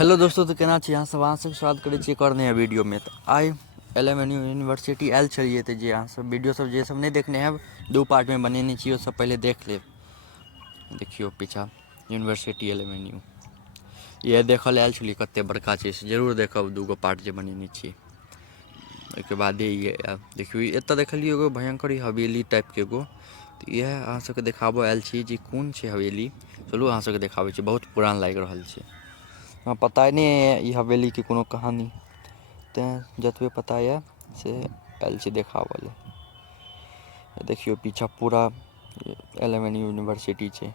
Hello दोस्तों, तो केना छी अहाँ सब? अहाँ सबके स्वागत करै छी एक और नया वीडियो में। तो आइ LMNU यूनिवर्सिटी आयल छलिए तो जे अहाँ सब वीडियो सब जे सब नहीं देखने हैं दो पार्ट में बनेने छी, सब पहले देख लेब। देखियो पीछा यूनिवर्सिटी LMNU ये देखल आयल छलिए, कते बड़का छै से जरूर देखब। दूगो पार्ट जे बनेने छी ओहिके बादे ये देखियो एतऽ देखलिए एगो भयंकर हवेली टाइप के एगो, तो यह अहाँ सबके देखाबऽ आयल छी जे कोन छै हवेली। चलू अहाँ सबके देखाबै छी, बहुत पुरान लागि रहल छै। हाँ, पता नहीं है ये हवेली की कोनो कहानी, तें जतबे पता है से आयल छी देखाबऽ ले। देखियो पीछा पूरा LMNU यूनिवर्सिटी छै,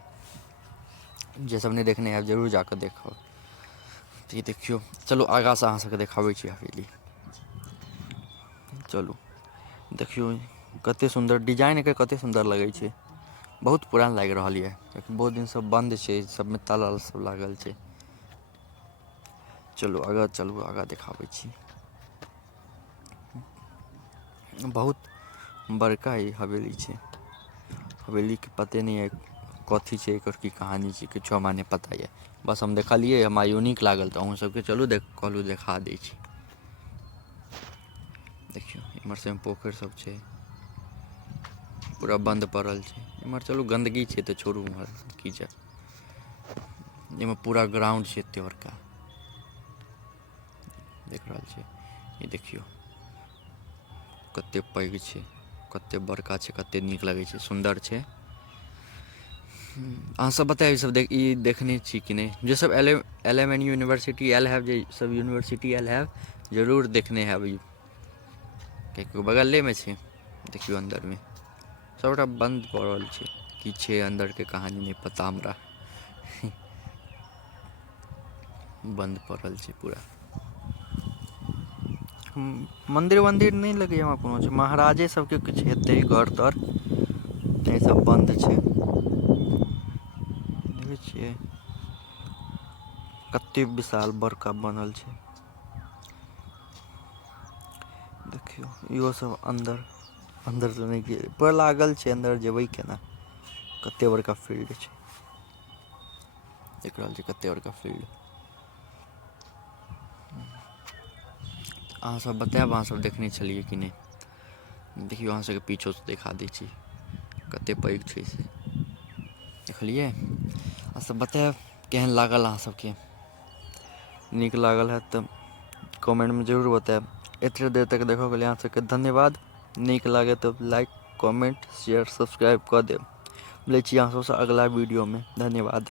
जे सब नहीं देखने हैं जरूर जाकर देखो। तो ये देखियो, चलो आगा से अहाँ सबके देखाबै छी हवेली। चलू देखियो कते सुंदर डिजाइन एकर, कते सुंदर लगे छै। बहुत पुरान लागि रहल ये, बहुत दिन से बंद छै, सब में ताला सब लागल छै। चलू आगा देखाबै छी। बहुत बड़का ही हवेली छै। हवेली के पते नहीं है कथी छै, एकर की कहानी छै, किछो हमरा नहीं पता है। बस हम देखलिए, हमरा यूनिक लागल तो अहूँ सबके चलू कहलू देखा दै छी। देखियो इमहर से पोखर सब छै, पूरा बंद पड़ल छै। इमहर चलू गंदगी छै तो छोड़ू, उम्हर की जाय। इमे पूरा ग्राउंड छै एते बड़का, देख रहल छै। ये देखियो कते पैघ छै, कते बड़का छै, कते नीक लगे छै, सुंदर छै। अहाँ सब बताइए ई सब देखने छी कि नहीं? जे सब LMNU यूनिवर्सिटी आयल है, जे सब यूनिवर्सिटी आयल है जरूर देखने हैं। कियाकि बगले में छै। देखियो अंदर में सबटा बंद पड़ल छै, की छै अंदर के कहानी नहीं पता हमरा। बंद पड़ल छै पूरा। मंदिर वंदिर नहीं लगे हमरा कोनो छै, महाराजे सबके कुछ हेतै घर तर, ये सब बंद छै। देखै छियै कते विशाल बड़का बनल छै। देखियो इहो सब अंदर से नहीं गेल, पर लागल छै, अंदर जेबै केना? कते बड़का फील्ड छै, देख रहल छै कते बड़का फील्ड। अहाँ सब बतायब, अहाँ सब देखने छलिए कि नहीं? देखियो अहाँ सबके पीछो से देखा दै छी, कते पैघ छै से देखलिए। अहाँ सब बतायब केहन लागल अहाँ सबके, नीक लागल है तो कमेंट में जरूर बतायब। इतने देर तक देखो के लिए अहाँ सबके धन्यवाद। नीक लागे तो लाइक कमेंट शेयर सब्सक्राइब कर देब। मिलै छी अहाँ सबसे अगला वीडियो में। धन्यवाद।